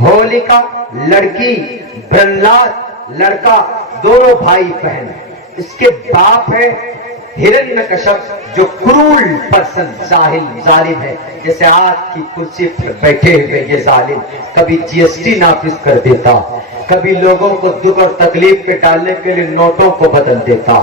ہولیکا لڑکی, برہلاد لڑکا, دونوں بھائی بہن. اس کے باپ ہے ہرنیکشپ جو کرول پرسن, ظالم ہے. جیسے آج کی کرسی پر بیٹھے ہوئے یہ ظالم کبھی GST نافذ کر دیتا, کبھی لوگوں کو دکھ اور تکلیف پہ ڈالنے کے لیے نوٹوں کو بدل دیتا,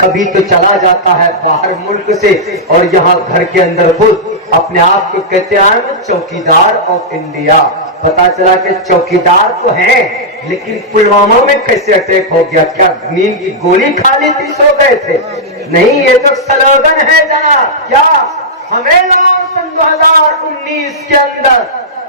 کبھی تو چلا جاتا ہے باہر ملک سے اور یہاں گھر کے اندر خود اپنے آپ کو کہتے ہیں چوکیدار آف انڈیا. پتا چلا کہ چوکیدار تو ہیں لیکن پلوامہ میں کیسے اٹیک ہو گیا؟ کیا نیند کی گولی کھا لی تھی, سو گئے تھے؟ نہیں, یہ تو سلوگن ہے جناب. کیا ہمیں لگاؤ سن 2019 کے اندر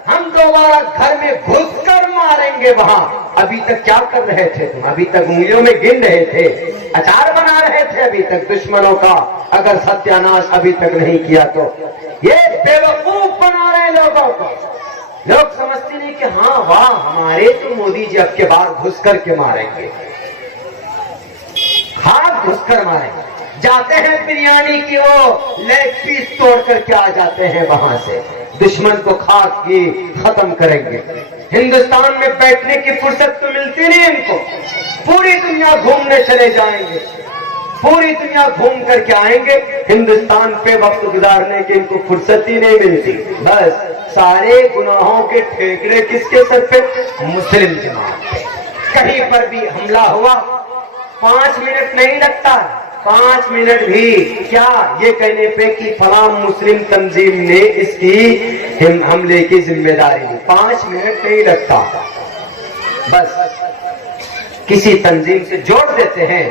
ہم دوبارہ گھر میں گھس کر ماریں گے. وہاں ابھی تک کیا کر رہے تھے تم؟ ابھی تک انگلیوں میں گن رہے تھے, اچار بنا رہے تھے ابھی تک دشمنوں کا. اگر ستیہ ناش ابھی تک نہیں کیا تو یہ بیوقوف بنا رہے لوگوں کو. لوگ سمجھتے نہیں کہ ہاں واہ ہمارے تو مودی جی اب کے بعد گھس کر کے ماریں گے, ہاتھ گھس کر ماریں گے. جاتے ہیں بریانی کی وہ لیگ پیس توڑ کر کے آ جاتے ہیں وہاں سے, دشمن کو خاک کی ختم کریں گے. ہندوستان میں بیٹھنے کی فرصت تو ملتی نہیں ان کو, پوری دنیا گھومنے چلے جائیں گے, پوری دنیا گھوم کر کے آئیں گے. ہندوستان پہ وقت گزارنے کی ان کو فرصت ہی نہیں ملتی. بس سارے گناہوں کے ٹھیکرے کس کے سر پہ؟ مسلم جماعت پہ. کہیں پر بھی حملہ ہوا 5 منٹ نہیں لگتا, 5 منٹ بھی کیا یہ کہنے پہ کہ فلاں مسلم تنظیم نے اس کی حملے کی ذمہ داری لی. 5 منٹ نہیں لگتا, بس کسی تنظیم سے جوڑ دیتے ہیں,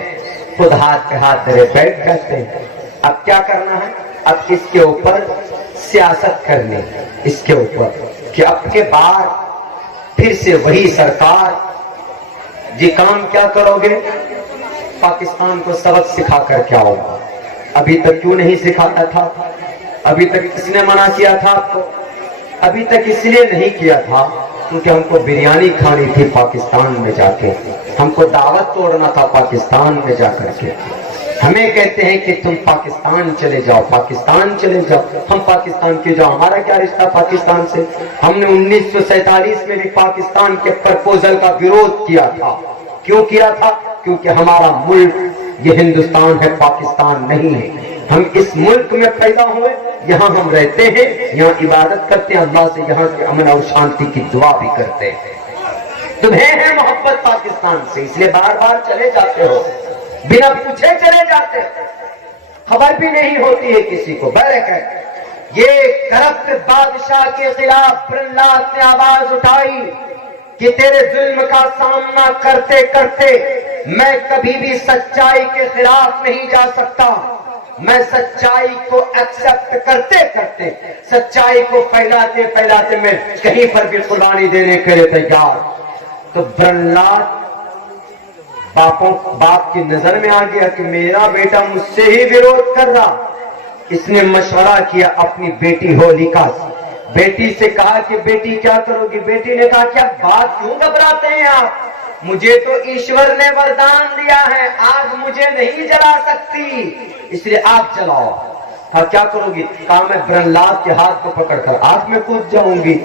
خود ہاتھ پہ ہاتھ دھرے بیٹھ جاتے ہیں. اب کیا کرنا ہے؟ اب اس کے اوپر سیاست کرنی, اس کے اوپر کہ اب کے بعد پھر سے وہی سرکار جی کام کیا کرو گے؟ پاکستان کو سبق سکھا کر کیا ہوگا؟ ابھی تک کیوں نہیں سکھاتا تھا؟ ابھی تک کس نے منع کیا تھا آپ کو؟ ابھی تک اس لیے نہیں کیا تھا کیونکہ ہم کو بریانی کھانی تھی پاکستان میں جا کے, ہم کو دعوت توڑنا تھا پاکستان میں جا کر کے. ہمیں کہتے ہیں کہ تم پاکستان چلے جاؤ, پاکستان چلے جاؤ. ہم پاکستان کے جاؤ, ہمارا کیا رشتہ پاکستان سے؟ ہم نے 1947 میں بھی پاکستان کے پرپوزل کا وروਧ کیا تھا. کیوں کیا تھا؟ کیونکہ ہمارا ملک یہ ہندوستان ہے, پاکستان نہیں ہے. ہم اس ملک میں پیدا ہوئے, یہاں ہم رہتے ہیں, یہاں عبادت کرتے ہیں اللہ سے, یہاں کے امن اور شانتی کی دعا بھی کرتے ہیں. تمہیں ہے محبت پاکستان سے, اس لیے بار بار چلے جاتے ہو, بنا پوچھے چلے جاتے, خبر بھی نہیں ہوتی ہے کسی کو. برکت یہ کرپٹ بادشاہ کے خلاف برہلاد نے آواز اٹھائی کہ تیرے ظلم کا سامنا کرتے کرتے میں کبھی بھی سچائی کے خلاف نہیں جا سکتا. میں سچائی کو ایکسپٹ کرتے کرتے, سچائی کو پھیلاتے پھیلاتے میں کہیں پر بھی قربانی دینے کے لیے تیار. تو برہلاد باپ کی نظر میں آ گیا کہ میرا بیٹا مجھ سے ہی وروਧ کر رہا. اس نے مشورہ کیا اپنی بیٹی ہولیکا سے, بیٹی سے کہا کہ بیٹی کیا کرو گی؟ بیٹی نے کہا کیا بات کیوں گھبراتے ہیں آپ؟ مجھے تو ایشور نے وردان دیا ہے, آگ مجھے نہیں جلا سکتی, اس لیے آگ جلاؤ. کہا کیا کرو گی؟ کہا میں برہلاد کے ہاتھ کو پکڑ کر آگ میں کود جاؤں گی.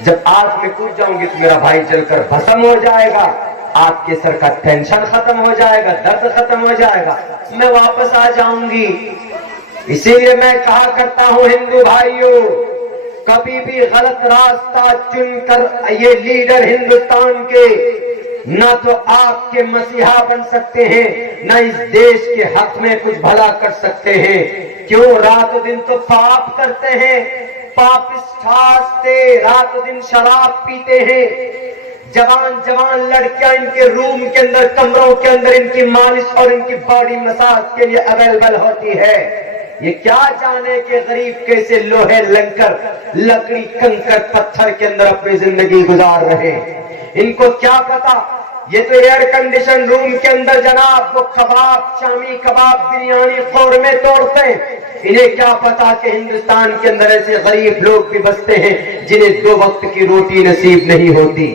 جب آگ میں کود جاؤں گی تو میرا بھائی جل کر بھسم ہو جائے گا, آپ کے سر کا ٹینشن ختم ہو جائے گا, درد ختم ہو جائے گا, میں واپس آ جاؤں گی. اسی لیے میں کہا کرتا ہوں ہندو بھائیوں, کبھی بھی غلط راستہ چن کر یہ لیڈر ہندوستان کے نہ تو آپ کے مسیحا بن سکتے ہیں, نہ اس دیش کے حق میں کچھ بھلا کر سکتے ہیں. کیوں؟ رات و دن تو پاپ کرتے ہیں, پاپس ٹھاستے, رات و دن شراب پیتے ہیں. جوان لڑکیاں ان کے روم کے اندر, کمروں کے اندر ان کی مالش اور ان کی باڈی مساج کے لیے اویلیبل ہوتی ہے. یہ کیا جانے کہ غریب کیسے لوہے لنکر, لکڑی, کنکر, پتھر کے اندر اپنی زندگی گزار رہے. ان کو کیا پتا, یہ تو ایئر کنڈیشن روم کے اندر جناب وہ کباب, شامی کباب, بریانی, قورمے توڑتے ہیں. انہیں کیا پتا کہ ہندوستان کے اندر ایسے غریب لوگ بھی بستے ہیں جنہیں 2 وقت کی روٹی نصیب نہیں ہوتی.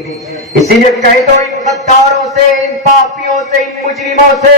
اسی لیے کہہ دو ان غداروں سے, ان پاپیوں سے, ان مجرموں سے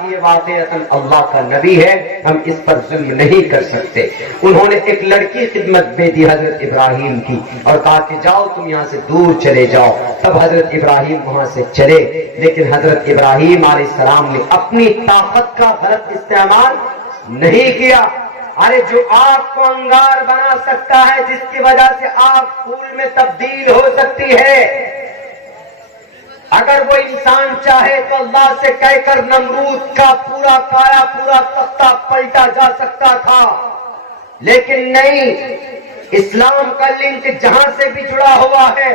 کہ یہ واقعتاً اللہ کا نبی ہے، ہم اس پر ظلم نہیں کر سکتے۔ انہوں نے ایک لڑکی خدمت میں دی حضرت ابراہیم کی اور کہا کہ جاؤ تم یہاں سے دور چلے جاؤ۔ تب حضرت ابراہیم وہاں سے چلے، لیکن حضرت ابراہیم علیہ السلام نے اپنی طاقت کا غلط استعمال نہیں کیا۔ ارے جو آگ کو انگار بنا سکتا ہے، جس کی وجہ سے آگ پھول میں تبدیل ہو سکتی ہے، اگر وہ انسان چاہے تو اللہ سے کہہ کر نمرود کا پورا کایا پورا تختہ پلٹا جا سکتا تھا، لیکن نہیں۔ اسلام کا لنک جہاں سے بھی جڑا ہوا ہے،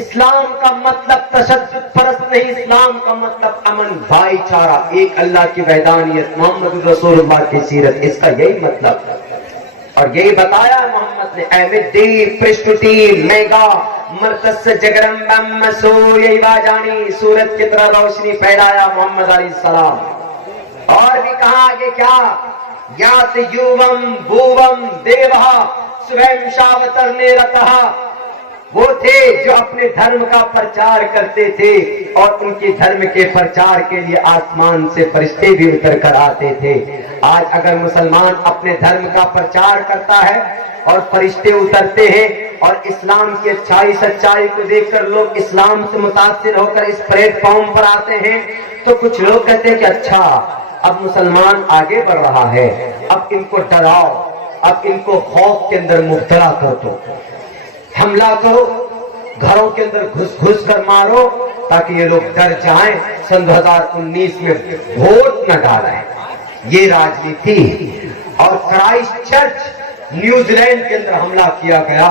اسلام کا مطلب تشدد پرست نہیں، اسلام کا مطلب امن، بھائی چارہ، ایک اللہ کی وحدانیت، محمد رسول اللہ کی سیرت، اس کا یہی مطلب۔ اور یہی بتایا محمد نے، احمدی پرشٹی میگا مرکز جگرمبم مسور جانی سورت کی طرح روشنی پھیلایا محمد علیہ السلام۔ اور بھی کہا آگے کیا، یات یوم بھوم دیوہ سویم شاوتر نے رتہا، وہ تھے جو اپنے دھرم کا پرچار کرتے تھے اور ان کے دھرم کے پرچار کے لیے آسمان سے فرشتے بھی اتر کر آتے تھے۔ آج اگر مسلمان اپنے دھرم کا پرچار کرتا ہے اور فرشتے اترتے ہیں اور اسلام کی اچھائی سچائی کو دیکھ کر لوگ اسلام سے متاثر ہو کر اس پلیٹ فارم پر آتے ہیں، تو کچھ لوگ کہتے ہیں کہ اچھا اب مسلمان آگے بڑھ رہا ہے، اب ان کو ڈراؤ، اب ان کو خوف کے اندر مبتلا کر دو، حملہ کرو، گھروں کے اندر گھس کر مارو تاکہ یہ لوگ ڈر جائیں، سن 2019 میں ووٹ نہ ڈالیں۔ یہ راجنیتی۔ اور کرائسٹ چرچ نیوزی لینڈ کے اندر حملہ کیا گیا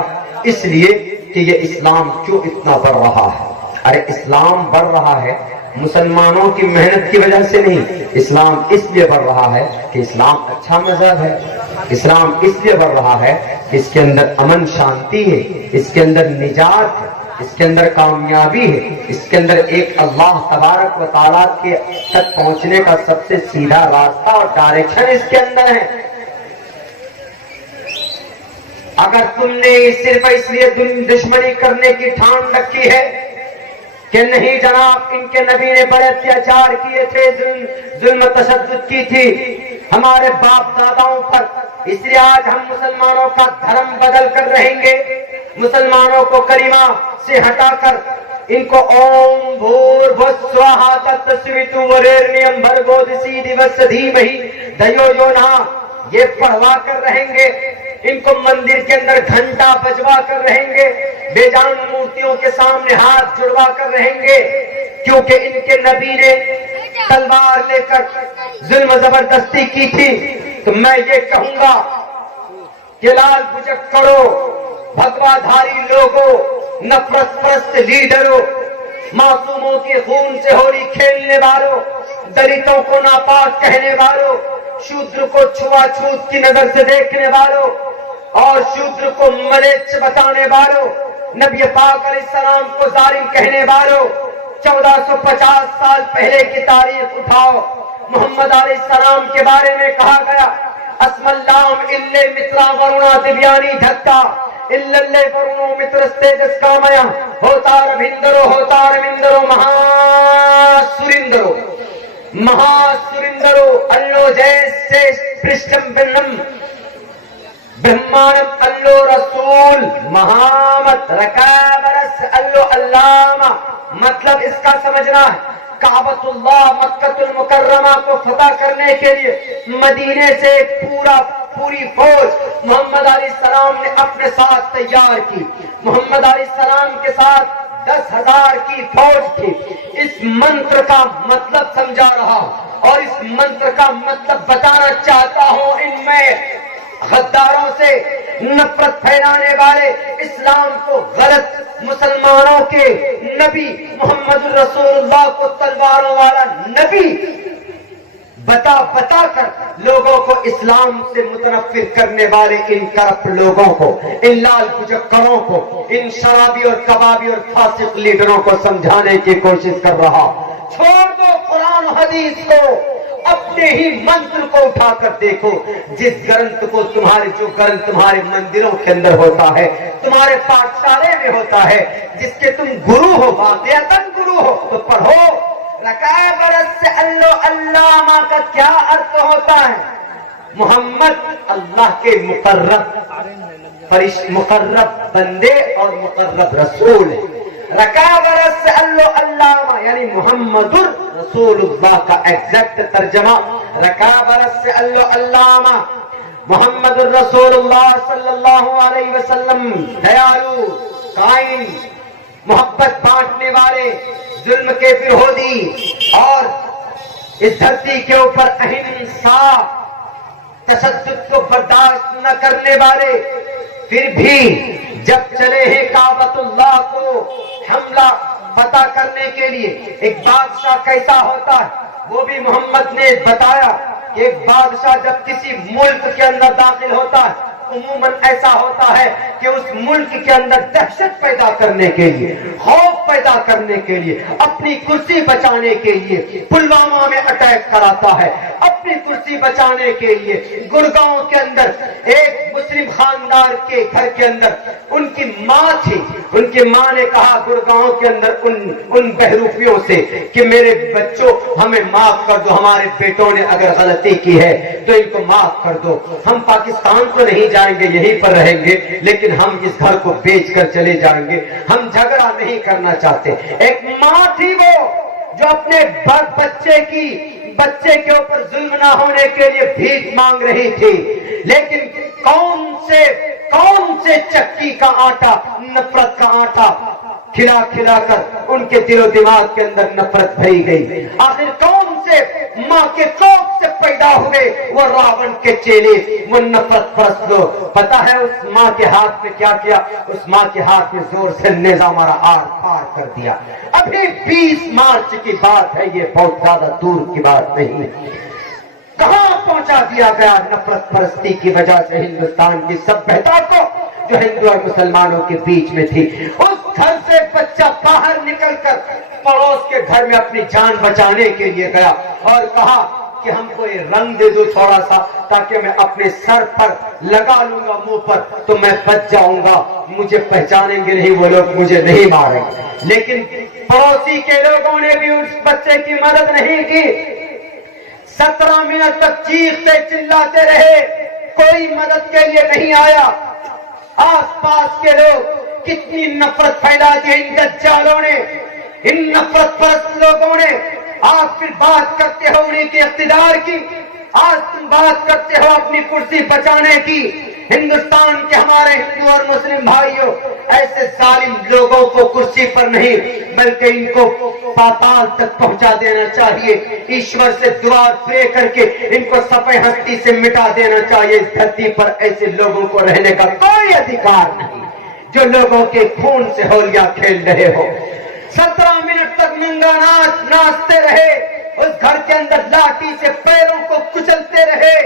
اس لیے کہ یہ اسلام کیوں اتنا بڑھ رہا ہے۔ ارے اسلام بڑھ رہا ہے مسلمانوں کی محنت کی وجہ سے نہیں، اسلام اس لیے بڑھ رہا ہے کہ اسلام اچھا مذہب ہے، اسلام اس لیے بڑھ رہا ہے کہ اس کے اندر امن شانتی ہے، اس کے اندر نجات ہے، اس کے اندر کامیابی ہے، اس کے اندر ایک اللہ تبارک و تعالیٰ کے تک پہنچنے کا سب سے سیدھا راستہ اور ڈائریکشن اس کے اندر ہے۔ اگر تم نے صرف اس لیے دشمنی کرنے کی ٹھان رکھی ہے کہ نہیں جناب ان کے نبی نے بڑے اتیاچار کیے تھے، ظلم تشدد کی تھی ہمارے باپ داداؤں پر، اس لیے آج ہم مسلمانوں کا دھرم بدل کر رہیں گے، مسلمانوں کو کلمہ سے ہٹا کر ان کو اوم بھور بھسواہا تتسویتو ورینیم بھرگو دسی دیوس دھیمہی دھیو یو نہ، یہ پڑھوا کر رہیں گے، ان کو مندر کے اندر گھنٹا بجوا کر رہیں گے، بے جان مورتیوں کے سامنے ہاتھ جڑوا کر رہیں گے، کیونکہ ان کے نبی نے تلوار لے کر ظلم زبردستی کی تھی۔ تو میں یہ کہوں گا کہ لال بجک کرو، بھگوا دھاری لوگوں، نفرت پرست لیڈروں، معصوموں کے خون سے ہولی کھیلنے والوں، دلتوں کو ناپاک کہنے والوں، شودر کو چھوا چھوت کی نظر سے دیکھنے والوں اور شودر کو ملیچ بتانے والوں، نبی پاک علیہ السلام کو ظالم کہنے والوں، 1450 سال پہلے کی تاریخ اٹھاؤ، محمد علیہ السلام کے بارے میں کہا گیا اسم اللام اللہ مترا ورونا دیویانی دھکا اللہ ورونو متر تیجس کامیا ہوتا رمندرو مہا سرندرو اللو جیسے پرشتم بنم برہمانم اللہ رسول مہامت رکابرس اللہ علامہ۔ مطلب اس کا سمجھنا ہے کعبۃ اللہ مکہ المکرمہ کو فتح کرنے کے لیے مدینے سے پوری فوج محمد علیہ السلام نے اپنے ساتھ تیار کی، محمد علیہ السلام کے ساتھ 10,000 کی فوج تھی۔ اس منتر کا مطلب سمجھا رہا اور اس منتر کا مطلب بتانا چاہتا ہوں، ان میں غداروں سے نفرت پھیلانے والے، اسلام کو غلط، مسلمانوں کے نبی محمد رسول اللہ کو تلواروں والا نبی بتا کر لوگوں کو اسلام سے متنفر کرنے والے ان کرپٹ لوگوں کو، ان لال بجکروں کو، ان شرابی اور کبابی اور فاسق لیڈروں کو سمجھانے کی کوشش کر رہا۔ چھوڑ دو قرآن و حدیث کو، اپنے ہی منتر کو اٹھا کر دیکھو، جس گرنتھ کو جو گرنتھ تمہارے مندروں کے اندر ہوتا ہے، تمہارے پاٹھشالے میں ہوتا ہے، جس کے تم گرو ہو، واقعتاً گرو ہو، تو پڑھو رکع برس سے علامہ کا کیا ارتھ ہوتا ہے؟ محمد اللہ کے مقرب بندے اور مقرب رسول ہے. رکع برس سے علامہ یعنی محمد رسول اللہ کا ایگزیکٹ ترجمہ رکع برس سے علامہ محمد الرسول اللہ صلی اللہ علیہ وسلم، دیالو، قائم، محبت بانٹنے والے، ظلم کے وروہی اور اس دھرتی کے اوپر اہنسا تشدد کو برداشت نہ کرنے والے، پھر بھی جب چلے ہیں کعبۃ اللہ کو حملہ فتح کرنے کے لیے. ایک بادشاہ کیسا ہوتا ہے وہ بھی محمد نے بتایا کہ ایک بادشاہ جب کسی ملک کے اندر داخل ہوتا ہے عموماً ایسا ہوتا ہے کہ اس ملک کے اندر دہشت پیدا کرنے کے لیے، خوف پیدا کرنے کے لیے، اپنی کرسی بچانے کے لیے پلوامہ میں اٹیک کراتا ہے. اپنی کرسی بچانے کے لیے گڑگاؤں کے اندر ایک مسلم خاندان کے گھر کے اندر ان کی ماں تھی، ان کی ماں نے کہا گڑگاؤں کے اندر ان بہروپیوں سے کہ میرے بچوں ہمیں معاف کر دو، ہمارے بیٹوں نے اگر غلطی کی ہے تو ان کو معاف کر دو، ہم پاکستان کو نہیں جائیں گے، یہیں پر رہیں گے، لیکن ہم اس گھر کو بیچ کر چلے جائیں گے، ہم جھگڑا نہیں کرنا چاہتے. ایک ماں تھی وہ جو اپنے بچے کے اوپر ظلم نہ ہونے کے لیے بھیک مانگ رہی تھی، لیکن کون سے چکی کا آٹا، نفرت کا آٹا کھلا کھلا کر ان کے دل و دماغ کے اندر نفرت بھری گئی. آخر کون سے ماں کے کوکھ سے پیدا ہوئے وہ راون کے چیلے، وہ نفرت پرست لوگ. پتا ہے اس ماں کے ہاتھ میں کیا کیا؟ اس ماں کے ہاتھ میں زور سے نیزہ مارا، آر پار کر دیا. ابھی 20 مارچ کی بات ہے، یہ بہت زیادہ دور کی بات نہیں ہے. کہاں پہنچا دیا گیا نفرت پرستی کی وجہ سے ہندوستان کی سبھیتا کو جو ہندو اور مسلمانوں کے بیچ میں تھی. اس گھر سے بچہ باہر نکل کر پڑوس کے گھر میں اپنی جان بچانے کے لیے گیا اور کہا کہ ہم کو یہ رنگ دے دو تھوڑا سا تاکہ میں اپنے سر پر لگا لوں گا، منہ پر، تو میں بچ جاؤں گا، مجھے پہچانیں گے نہیں وہ لوگ، مجھے نہیں ماریں گے. لیکن پڑوسی کے لوگوں نے بھی اس بچے کی مدد نہیں کی. 17 منٹ تک چیختے چلاتے رہے، کوئی مدد کے لیے نہیں آیا. آس پاس کے لوگ کتنی نفرت پھیلا دی ان دجالوں نے، ان نفرت پرست لوگوں نے. آج پھر بات کرتے ہو انہیں کے اقتدار کی، آج تم بات کرتے ہو اپنی کرسی بچانے کی. ہندوستان کے ہمارے ہندو اور مسلم بھائیوں، ایسے ظالم لوگوں کو کرسی پر نہیں بلکہ ان کو پاتال تک پہنچا دینا چاہیے. ایشور سے دعا پرے کر کے ان کو صفحہ ہستی سے مٹا دینا چاہیے. اس دھرتی پر ایسے لوگوں کو رہنے کا کوئی ادھیکار نہیں جو لوگوں کے خون سے ہولیاں کھیل رہے ہو. 17 منٹ تک ننگا ناچ ناچتے رہے، اس گھر کے اندر لاٹھی سے پیروں کو کچلتے رہے.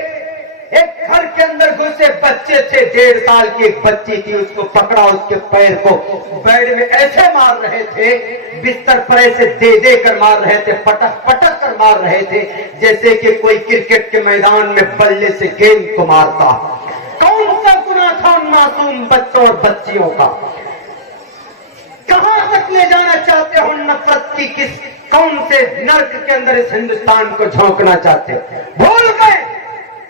ایک گھر کے اندر گھسے بچے تھے، 1.5 سال کی ایک بچی تھی، اس کو پکڑا، اس کے پیر کو بیڈ میں ایسے مار رہے تھے، بستر پر ایسے دے دے کر مار رہے تھے، پٹک پٹک کر مار رہے تھے جیسے کہ کوئی کرکٹ کے میدان میں بلے سے گیند کو مارتا. کون سا گناہ تھا ان معصوم بچوں اور بچیوں کا؟ کہاں تک لے جانا چاہتے ہو نفرت کی؟ کون سے نرک کے اندر اس ہندوستان کو جھونکنا چاہتے؟ بھول گئے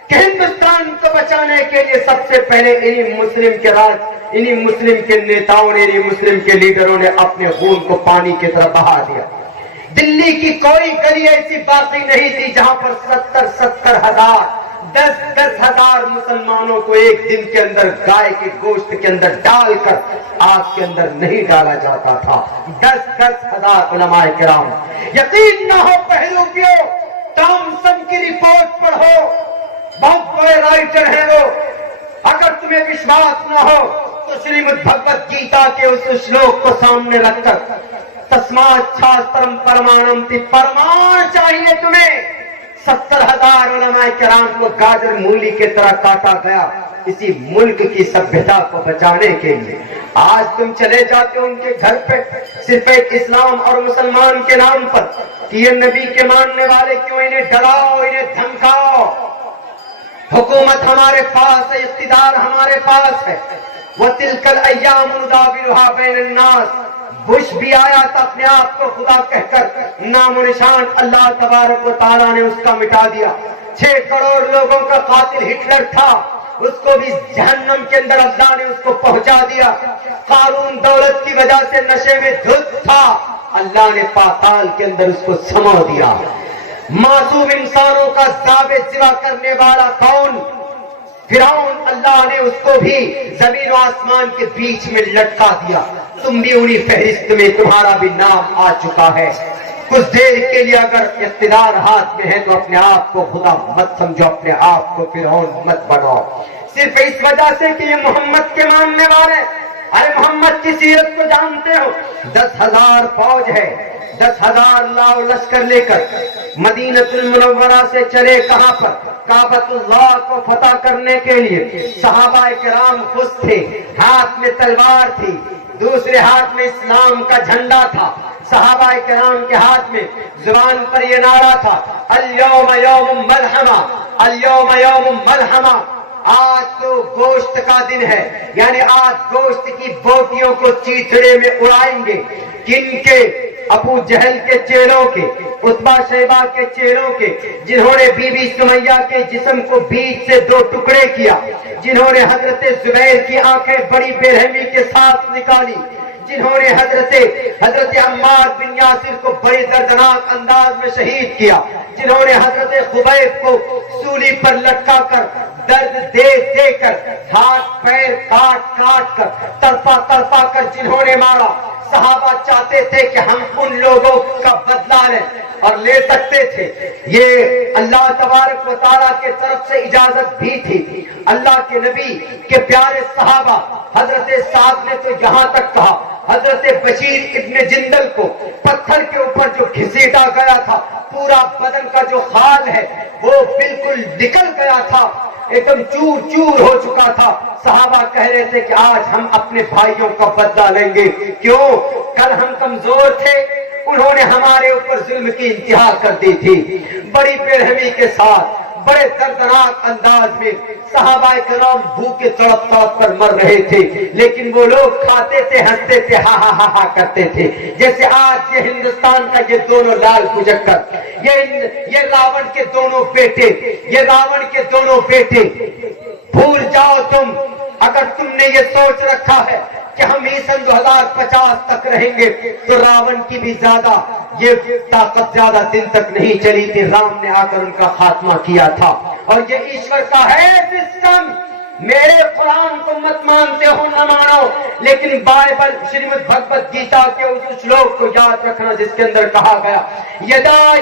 کہ ہندوستان کو بچانے کے لیے سب سے پہلے انہی مسلم کے نیتاؤں نے، انہی مسلم کے لیڈروں نے اپنے خون کو پانی کی طرح بہا دیا. دلی کی کوئی گلی ایسی باقی نہیں تھی جہاں پر 70 ہزار 10 ہزار مسلمانوں کو ایک دن کے اندر گائے کے گوشت کے اندر ڈال کر آگ کے اندر نہیں ڈالا جاتا تھا. 10 ہزار علماء کرام. یقین نہ ہو پہلویوں، ٹامسن کی رپورٹ پڑھو، بہت بڑے رائٹر ہیں وہ. اگر تمہیں وشواس نہ ہو تو شریمد بھگوت گیتا کے اس شلوک کو سامنے رکھ کر تسمات شاسترم پرمانم تی، پرمان چاہیے تمہیں. 70 ہزار علماء کرام کو گاجر مولی کی طرح کاٹا گیا اسی ملک کی سبھیتا کو بچانے کے لیے. آج تم چلے جاتے ہو ان کے گھر پہ صرف ایک اسلام اور مسلمان کے نام پر کہ یہ نبی کے ماننے والے کیوں، انہیں ڈراؤ، انہیں دھمکاؤ. حکومت ہمارے پاس ہے، اقتدار ہمارے پاس ہے. وَتِلْكَ الْأَيَّامُ نُدَاوِلُهَا بَيْنَ النَّاسِ. بش بھی آیا تھا اپنے آپ کو خدا کہہ کر، نام و نشان اللہ تبارک و تعالیٰ نے اس کا مٹا دیا۔ 6 کروڑ لوگوں کا قاتل ہٹلر تھا، اس کو بھی جہنم کے اندر اللہ نے اس کو پہنچا دیا۔ قارون دولت کی وجہ سے نشے میں دھت تھا، اللہ نے پاتال کے اندر اس کو سما دیا۔ معصوم انسانوں کا ضابط ذبح کرنے والا کون؟ فرعون، اللہ نے اس کو بھی زمین و آسمان کے بیچ میں لٹکا دیا۔ تم بھی انہی فہرست میں، تمہارا بھی نام آ چکا ہے۔ کچھ دیر کے لیے اگر اقتدار ہاتھ میں ہے تو اپنے آپ کو خدا مت سمجھو، اپنے آپ کو فرعون مت بناؤ، صرف اس وجہ سے کہ یہ محمد کے ماننے والے۔ ارے محمد کی سیرت کو جانتے ہو، 10,000 فوج ہے، 10,000 لاؤ لشکر لے کر مدینۃ المنورہ سے چلے کہاں پر؟ کعبۃ اللہ کو فتح کرنے کے لیے۔ صحابہ کرام خوش تھے، ہاتھ میں تلوار تھی، دوسرے ہاتھ میں اسلام کا جھنڈا تھا۔ صحابہ کرام کے ہاتھ میں زبان پر یہ نعرہ تھا، الیوم یوم ملحمہ، الیوم یوم ملحمہ، آج تو گوشت کا دن ہے، یعنی آج گوشت کی بوٹیوں کو چیتڑے میں اڑائیں گے۔ کن کے؟ ابو جہل کے چیلوں کے، عتبہ شیبہ کے چیلوں کے، جنہوں نے بی بی سمیہ کے جسم کو بیچ سے 2 ٹکڑے کیا، جنہوں نے حضرت زبیر کی آنکھیں بڑی بے رحمی کے ساتھ نکالی، جنہوں نے حضرت عمار بن یاسر کو بڑی دردناک انداز میں شہید کیا، جنہوں نے حضرت خبیب کو سولی پر لٹکا کر درد دے دے کر ہاتھ پیر کاٹ کاٹ کر تڑپا تڑپا کر جنہوں نے مارا۔ صحابہ چاہتے تھے کہ ہم ان لوگوں کا بدلہ لیں، اور لے سکتے تھے، یہ اللہ تبارک و تعالیٰ کے طرف سے اجازت بھی تھی۔ اللہ کے نبی کے پیارے صحابہ، حضرت سعد نے تو یہاں تک کہا، حضرت بشیر ابن جندل کو پتھر کے اوپر جو گھسیٹا گیا تھا، پورا بدن کا جو خال ہے وہ بالکل نکل گیا تھا، ایک دم چور چور ہو چکا تھا۔ صحابہ کہہ رہے تھے کہ آج ہم اپنے بھائیوں کا بدلہ لیں گے۔ کیوں؟ کل ہم کمزور تھے، انہوں نے ہمارے اوپر ظلم کی انتہا کر دی تھی۔ بڑی بے رحمی کے ساتھ، بڑے دردناک انداز میں صحابہ کرام بھوکے تڑپ تڑپ کر مر رہے تھے، لیکن وہ لوگ کھاتے تھے، ہنستے تھے، ہا ہا ہا ہا کرتے تھے، جیسے آج یہ ہندوستان کا یہ دونوں لال پجکر، یہ راون کے دونوں بیٹے، یہ راون کے دونوں بیٹے۔ بھول جاؤ تم، اگر تم نے یہ سوچ رکھا ہے کہ ہم ہی سن 2050 تک رہیں گے، تو راون کی بھی زیادہ یہ طاقت زیادہ دن تک نہیں چلی تھی، رام نے آ کر ان کا خاتمہ کیا تھا۔ اور یہ ایشور کا ہے سسٹم۔ میرے قرآن کو مت مانتے ہو نہ مانو، لیکن بائبل شریمد بھگوت گیتا کے اس شلوک کو یاد رکھنا جس کے اندر کہا گیا، یدا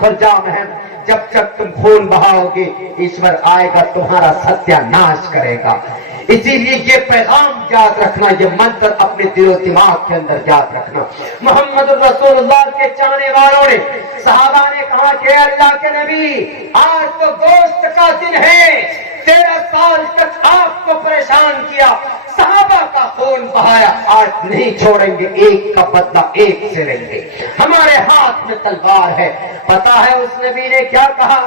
سرجامہم۔ جب جب تم خون بہاؤ گے، ایشور آئے گا تمہارا ستیہ ناش کرے گا۔ اسی لیے یہ پیغام یاد رکھنا، یہ منتر اپنے دل و دماغ کے اندر یاد رکھنا۔ محمد رسول اللہ کے چاہنے والوں نے، صحابہ نے کہا کہ اللہ کے نبی، آج تو گوشت کا دن ہے، 13 سال تک آپ کو پریشان کیا، صحابہ کا خون بہایا، آج نہیں چھوڑیں گے، ایک کا بدلہ ایک سے لیں گے، ہمارے ہاتھ میں تلوار ہے۔ پتا ہے اس نبی نے کیا کہا؟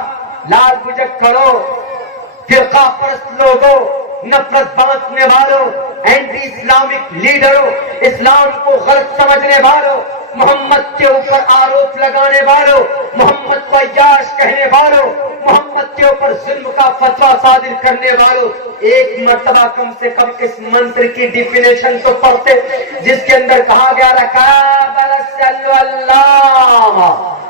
لال بجک کرو، فرقہ پرست لوگوں، نفرت بانٹنے والوں، اینٹی اسلامک لیڈروں، اسلام کو غلط سمجھنے والوں، محمد کے اوپر آروپ لگانے والوں، محمد کو عیاش کہنے والوں، محمد کے اوپر ظلم کا فتویٰ صادر کرنے والوں، ایک مرتبہ کم سے کم اس منتر کی ڈیفینیشن تو پڑھتے، جس کے اندر کہا گیا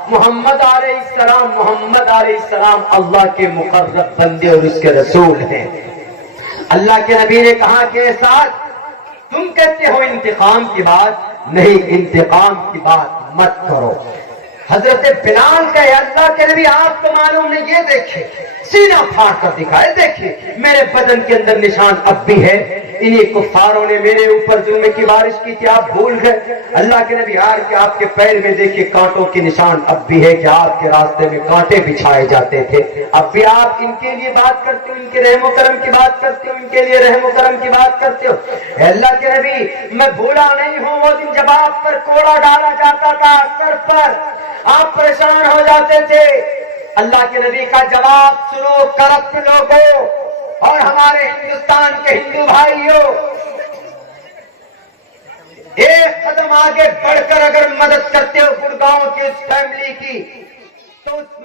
محمد علیہ السلام، محمد علیہ السلام اللہ کے مقرب بندے اور اس کے رسول ہیں۔ اللہ کے نبی نے کہا کہ ساتھ تم کہتے ہو انتقام کی بات، نہیں، انتقام کی بات مت کرو۔ حضرت بلال کہے اللہ کے نبی آپ کو معلوم نہیں، یہ دیکھیں سینہ پھاڑ کر دکھائے، دیکھیں میرے بدن کے اندر نشان اب بھی ہے، انہی کفاروں نے میرے اوپر ظلم کی بارش کی تھی، آپ بھول گئے۔ اللہ کے نبی آر کہ آپ کے پیر میں دیکھیں کانٹوں کے نشان اب بھی ہے، کہ آپ کے راستے میں کانٹے بچھائے جاتے تھے، اب بھی آپ ان کے لیے بات کرتے ہو، ان کے رحم و کرم کی بات کرتے ہو، ان کے لیے رحم و کرم کی بات کرتے ہو۔ اللہ کے نبی میں بھولا نہیں ہوں وہ دن جب آپ پر کوڑا ڈالا جاتا تھا سر پر، آپ پریشان ہو جاتے تھے۔ اللہ کے نبی کا جواب سنو کرپٹ لوگوں اور ہمارے ہندوستان کے ہندو بھائیوں، ایک قدم آگے بڑھ کر اگر مدد کرتے ہو گڑگاؤں کی اس فیملی کی، تو اس